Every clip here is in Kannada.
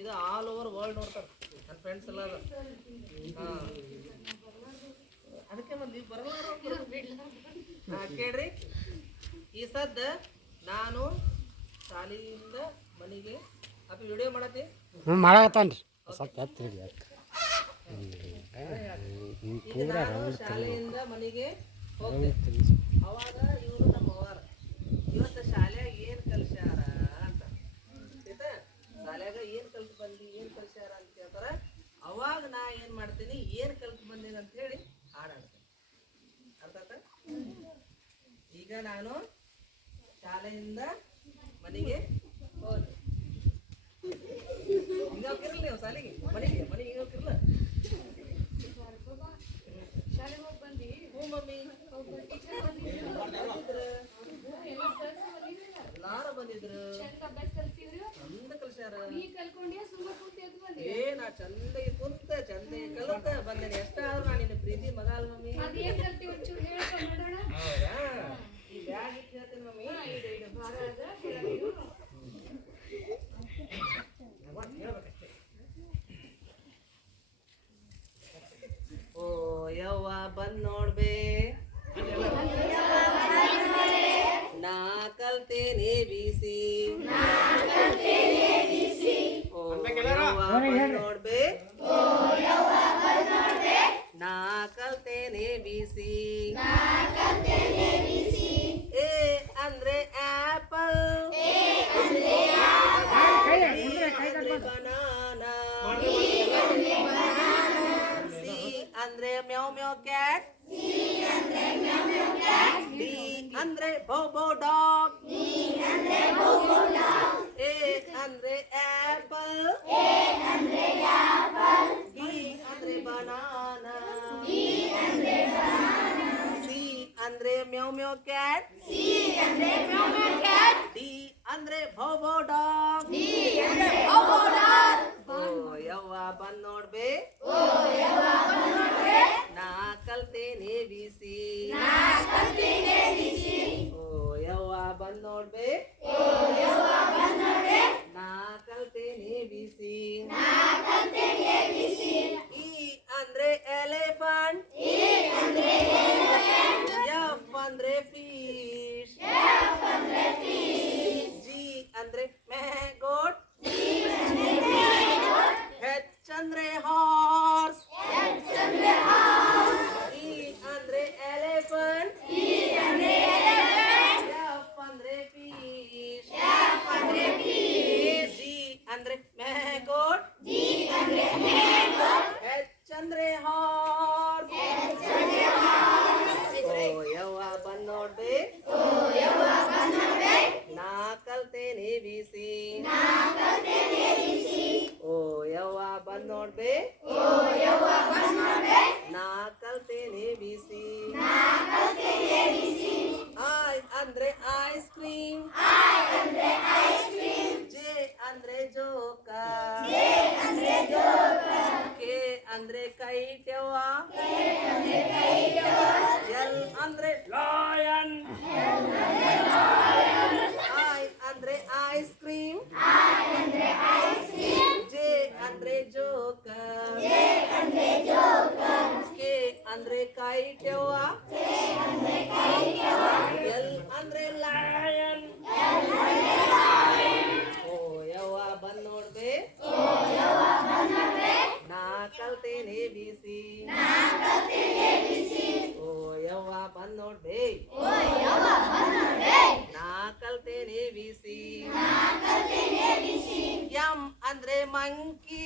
ಇದು ಆಲ್ ಓವರ್ ವರ್ಲ್ಡ್ ನೋಡ್ತಾರೆ. ನನ್ನ ಫ್ರೆಂಡ್ಸ್ ಎಲ್ಲ ಅದ ಅದಕ್ಕೆ ಮತ್ತೆ ಬರಲ್ಲ ಹಾಂ ಕೇಳ್ರಿ. ಈ ಸದ್ದ ನಾನು ಶಾಲೆಯಿಂದ ಮನೆಗೆ ಅಪ್ಪ ವಿಡಿಯೋ ಮಾಡತ್ತಿ. ಹ್ಞೂ ಮಾಡತ್ತಾನ್ರಿ ಸ್ವಲ್ಪ ಈಗ ನಾನು ಶಾಲೆಯಿಂದ ಮನೆಗೆ ಹೋಗ್ತೀವಿ ಅವಾಗ ಇವರು ನಮ್ಮ ಅವ್ವಾರ. ಇವತ್ತು ಶಾಲ್ಯಾಗ ಏನು ಕಲ್ಸ್ಯಾರ ಅಂತ ಆಯ್ತಾ ಶಾಲ್ಯಾಗ ಏನು ಕಲ್ತು ಬಂದಿ ಏನು ಕಲ್ಸ್ಯಾರ ಅಂತ ಕೇಳ್ತಾರ ಅವಾಗ ನಾ ಏನು ಮಾಡ್ತೀನಿ ಏನು ಕಲ್ತು ಬಂದೀನಿ ಅಂತ ಹೇಳಿ ಹಾಡಾಡ್ತೀನಿ ಅರ್ಥ ಆಯ್ತಾ? ಈಗ ನಾನು ಶಾಲೆಯಿಂದ ಮನೆಗೆ ಹೋದೆ. ಈಗ ಹೋಗಿರಲ್ಲ ನೀವು ಶಾಲೆಗೆ? ಮನೆಗೆ ಮನೆಗೆ ಈಗ ಹೋಗಿರಲ್ಲ ಶಾಲೆಗೆ ಹೋಗಿ ಬಂದಿ? ಹ್ಞೂ ಮಮ್ಮಿ. ಎಲ್ಲಾರು ಬಂದಿದ್ರು. ಚಂದ ಚಂದ ಕಲ್ಸ್ಯಾರ. ಏ ನಾ ಕುಂತ ಚಂದ ಕಲತ ಬಂದೇನೆ. ಎಷ್ಟ ಆದ್ರೂ ನಾ ನಿನ್ನ ಪ್ರೀತಿ ಮಗ ಅಲ್ಲ ಮಮ್ಮಿ. ಹೌದಾ? ಓ ಯವ್ವ ಬಂದ್ ನೋಡ್ಬೇ ನಾ ಕಲ್ತೇನೆ ಬಿಸಿ ಓ ಯವ್ವ ಬಂದ್ ನೋಡ್ಬೇ ಮ್ಯಾವ್ ಮ್ಯಾವ್ ಕ್ಯಾಟ್ ಡಿ ಅಂದ್ರೆ ಬೋಬೋ ಡಾಗ್ ಎ ಅಂದ್ರೆ ಆಪಲ್ ಬಿ ಅಂದ್ರೆ ಬನಾನಾ ಸಿ ಅಂದ್ರೆ ಮ್ಯಾವ್ ಮ್ಯಾವ್ ಕ್ಯಾಟ್ ಡಿ ಅಂದ್ರೆ ಬೋಬೋ ಡಾಗ್ ಓ ಯವ್ವ ಬಂದ್ ನೋಡ್ಬೇ. ನಾ ಕಲ್ತೇನೆ ಬಿಸಿ ಓ ಯವ್ವ ಬಂದ್ ನೋಡ್ಬೇ ನಾ ಕಲ್ತೇನೆ ಬಿಸಿ ಈ ಅಂದ್ರೆ ಎಲೆಫಂಟ್ ನಾ ಕಲ್ತೇನೆ ಬಿಸಿ ಐ ಅಂದ್ರೆ ಐಸ್ ಕ್ರೀಮ್ ಕೆ ಅಂದ್ರೆ ಕೈಟವ್ವ ಎಲ್ ಅಂದ್ರೆ ಲಾಯನ್ ಓ ಯವ್ವ ಬಂದ್ ನೋಡ್ಬೇ ನಾ ಕಲ್ತೇನೆ ಬಿಸಿ ಓ ಯವ್ವ ಬಂದ್ ನೋಡ್ಬೇ ನಾ ಕಲ್ತೇನೆ ಬಿಸಿ ಎಂ ಅಂದ್ರೆ ಮಂಕಿ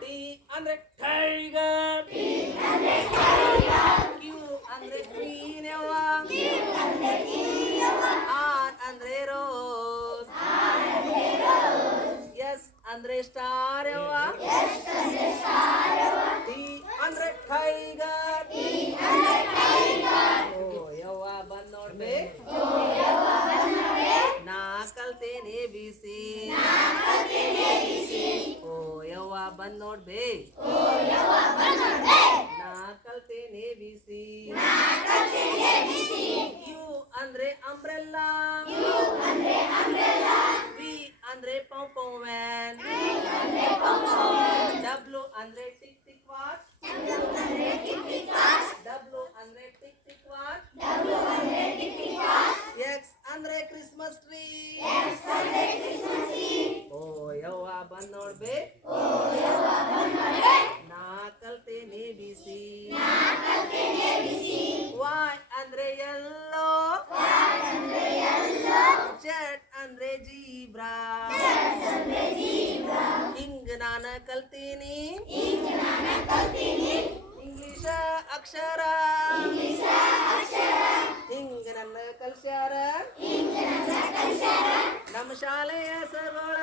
ಟಿ ಅಂದ್ರೆ ಟೈಗರ್ ಕ್ಯೂ ಅಂದ್ರೆ ಕ್ವೀನ್ ಯವ್ವ ಆರ್ ಅಂದ್ರೆ ರೋಸ್ ಎಸ್ ಅಂದ್ರೆ ಸ್ಟಾರ್ ಯವ್ವ ಟಿ ಅಂದ್ರೆ ಟೈಗರ್ ಓ ಯವ್ವ ಬಂದ್ ನೋಡ್ಬೇ ನಾ ಕಲ್ತೇನೆ ಬಿಸಿ ಬಂದ್ ನೋಡ್ಬೇ ಇಂಗ್ಲಿಷ ಅಕ್ಷರ. ಹಿಂಗ ನನ್ನ ಕಲ್ಸ್ಯಾರ. ನಮ್ಮ ಶಾಲೆಯ ಸರ್ವಳ.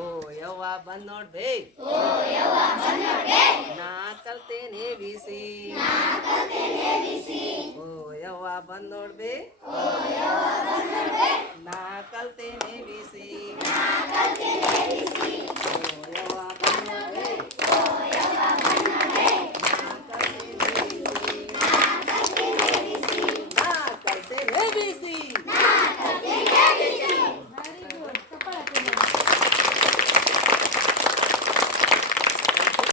ಓ ಯವ್ವ ಬಂದ್ ನೋಡ್ಬೇ. ನಾ ಕಲ್ತೇನೆ ಬಿಸಿ. ಓ ಯವ್ವ ಬಂದ್ ನೋಡ್ಬೇ. ನಾ ಕಲ್ತೇನೆ ಬಿಸಿ.